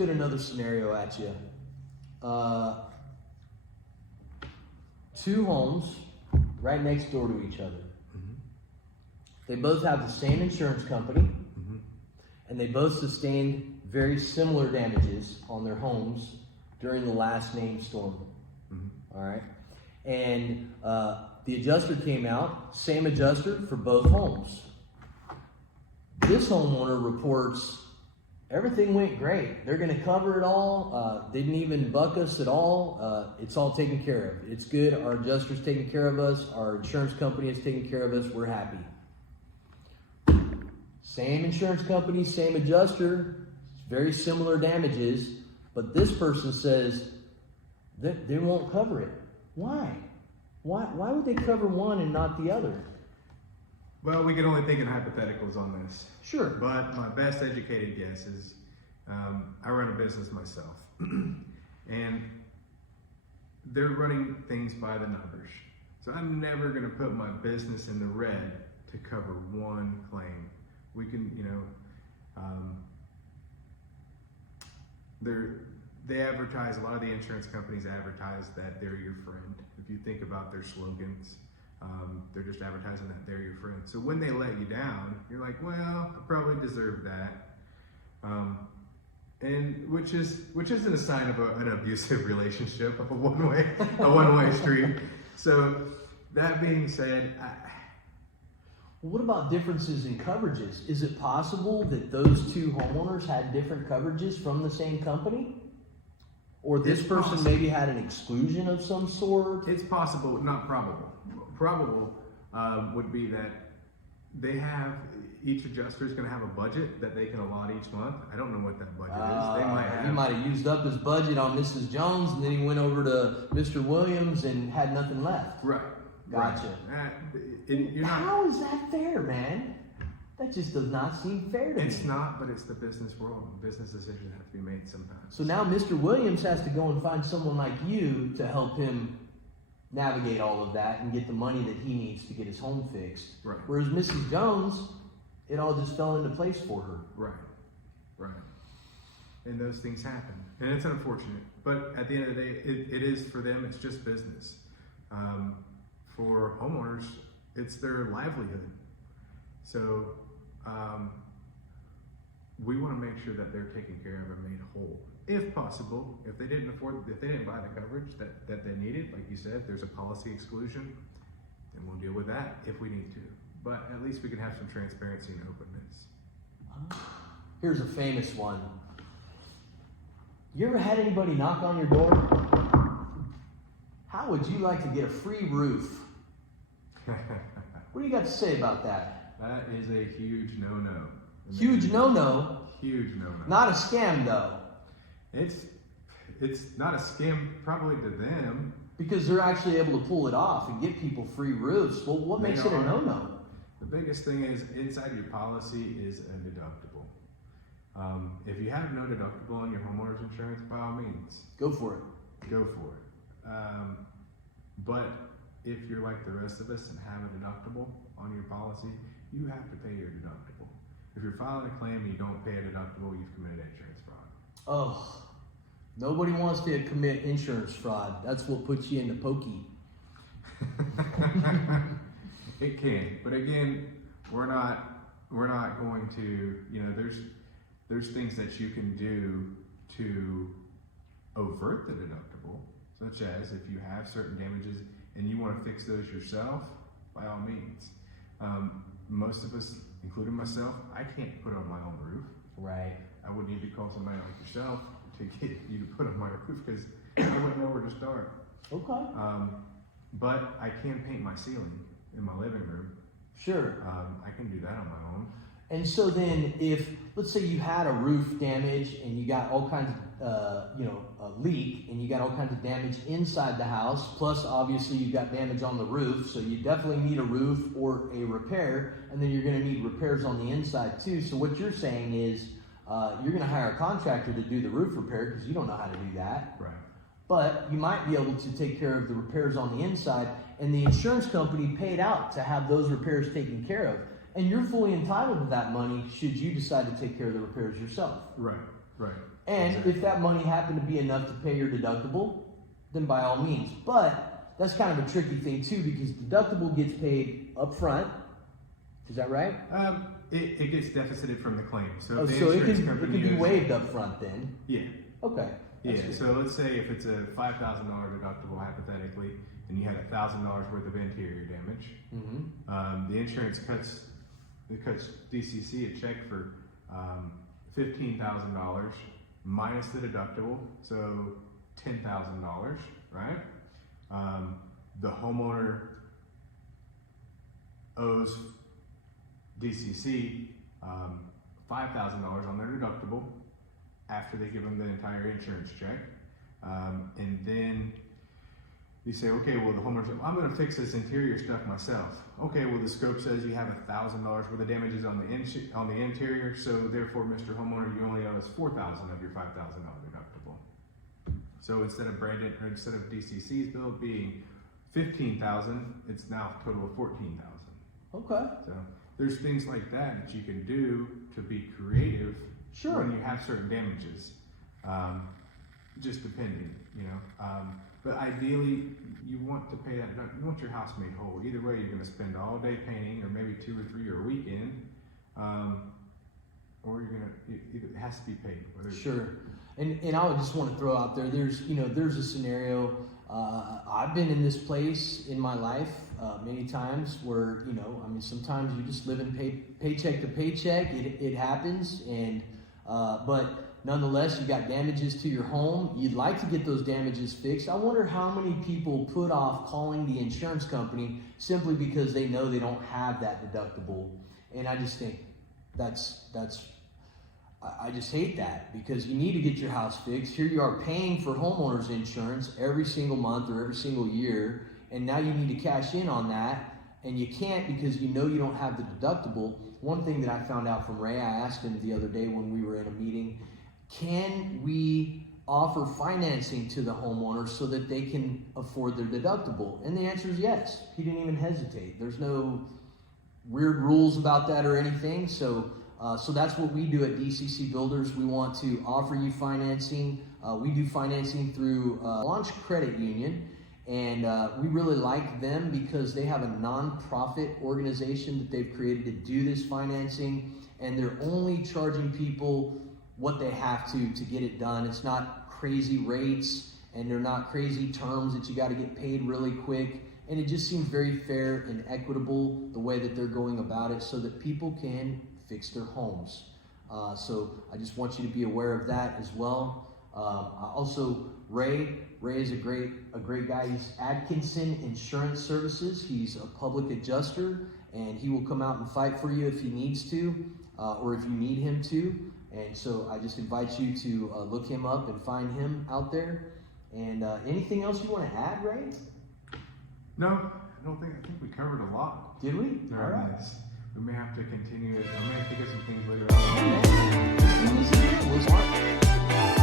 spit another scenario at you. Two homes right next door to each other. Mm-hmm. They both have the same insurance company, Mm-hmm. and they both sustained very similar damages on their homes during the last named storm. Mm-hmm. All right. And the adjuster came out, same adjuster for both homes. This homeowner reports everything went great. They're going to cover it all. Didn't even buck us at all. It's all taken care of. It's good. Our adjuster's taking care of us. Our insurance company is taking care of us. We're happy. Same insurance company, same adjuster, very similar damages, but this person says that they won't cover it. Why? Why would they cover one and not the other? Well, we can only think in hypotheticals on this. Sure. But my best educated guess is I run a business myself. And they're running things by the numbers. So I'm never going to put my business in the red to cover one claim. We can, they advertise, a lot of the insurance companies advertise that they're your friend. If you think about their slogans, they're just advertising that they're your friend. So when they let you down, you're like, well, I probably deserve that. And which isn't a sign of an abusive relationship, a one-way street. So that being said, What about differences in coverages? Is it possible that those two homeowners had different coverages from the same company? Or this person maybe had an exclusion of some sort? It's possible, not probable. Probable would be that each adjuster is going to have a budget that they can allot each month. I don't know what that budget is. He might have used up his budget on Mrs. Jones, and then he went over to Mr. Williams and had nothing left. Right. Gotcha. Right. How is that fair, man? That just does not seem fair to me. It's not, but it's the business world. Business decisions have to be made sometimes. So now Mr. Williams has to go and find someone like you to help him navigate all of that and get the money that he needs to get his home fixed. Right. Whereas Mrs. Jones, it all just fell into place for her. Right. And those things happen. And it's unfortunate. But at the end of the day, it is for them, it's just business. For homeowners, it's their livelihood. So we want to make sure that they're taken care of and made whole. If possible, if they didn't buy the coverage that they needed, like you said, there's a policy exclusion, then we'll deal with that if we need to. But at least we can have some transparency and openness. Here's a famous one. You ever had anybody knock on your door? How would you like to get a free roof? What do you got to say about that? That is a huge no-no. Huge no-no? Huge no-no. Not a scam, though. It's not a scam probably to them. Because they're actually able to pull it off and get people free roofs. Well, what makes it a no-no? The biggest thing is inside your policy is a deductible. If you have no deductible on your homeowner's insurance, by all means, go for it. Go for it. But if you're like the rest of us and have a deductible on your policy, you have to pay your deductible. If you're filing a claim and you don't pay a deductible, you've committed insurance fraud. Oh, nobody wants to commit insurance fraud. That's what puts you into pokey. It can, but again, we're not going to, there's things that you can do to avert the deductible, such as if you have certain damages and you want to fix those yourself, by all means. Most of us, including myself, I can't put on my own roof. Right. I would need to call somebody like yourself to get you to put on my roof because I wouldn't know where to start. Okay. But I can paint my ceiling in my living room. Sure. I can do that on my own. And so then if, let's say you had a roof damage and you got all kinds of, a leak and you got all kinds of damage inside the house, plus obviously you've got damage on the roof, so you definitely need a roof or a repair, and then you're going to need repairs on the inside too. So what you're saying is you're going to hire a contractor to do the roof repair because you don't know how to do that. Right. But you might be able to take care of the repairs on the inside, and the insurance company paid out to have those repairs taken care of. And you're fully entitled to that money should you decide to take care of the repairs yourself. Right. And Exactly. if that money happened to be enough to pay your deductible, then by all means. But that's kind of a tricky thing too, because deductible gets paid up front. Is that right? It gets deficited from the claim. So Oh, if the so it insurance can company be owes- waived up front then. Yeah. Okay. Yeah, That's good. so let's say if it's a $5,000 deductible, hypothetically, and you had $1,000 worth of interior damage, Mm-hmm. the insurance cuts DCC a check for $15,000 minus the deductible, so $10,000, right? The homeowner owes DCC $5,000 on their deductible after they give them the entire insurance check. And then you say, okay, well, the homeowner says, I'm going to fix this interior stuff myself. Okay, well, the scope says you have $1,000 worth of damages on the interior, so therefore, Mr. Homeowner, you only owe us $4,000 of your $5,000 deductible. So instead of DCC's bill being $15,000, it's now a total of $14,000. Okay. So there's things like that you can do to be creative Sure. when you have certain damages. Just depending, you know. But ideally, you want to pay that. You want your house made whole. Either way, you're going to spend all day painting, or maybe 2 or 3 or a weekend, or you're going to. It has to be paid. Sure. And I would just want to throw out there. There's a scenario. I've been in this place in my life many times where sometimes you just live in paycheck to paycheck. It happens, and but nonetheless, you got damages to your home. You'd like to get those damages fixed. I wonder how many people put off calling the insurance company simply because they know they don't have that deductible. And I just think I just hate that, because you need to get your house fixed. Here you are paying for homeowners insurance every single month or every single year, and now you need to cash in on that, and you can't because you know you don't have the deductible. One thing that I found out from Ray, I asked him the other day when we were in a meeting, can we offer financing to the homeowner so that they can afford their deductible? And the answer is yes. He didn't even hesitate. There's no weird rules about that or anything. So that's what we do at DCC Builders. We want to offer you financing. We do financing through Launch Credit Union, and we really like them because they have a nonprofit organization that they've created to do this financing, and they're only charging people what they have to get it done. It's not crazy rates, and they're not crazy terms that you got to get paid really quick. And it just seems very fair and equitable the way that they're going about it, so that people can fix their homes. So I just want you to be aware of that as well. Also, Ray is a great guy. He's Atkinson Insurance Services. He's a public adjuster, and he will come out and fight for you if he needs to, or if you need him to. And so I just invite you to look him up and find him out there. And anything else you want to add, Ray? No, I don't think. I think we covered a lot. Did we? All During right. this. We may have to continue it. I may have to get some things later on. Yeah, man. Let's do this again. Let's-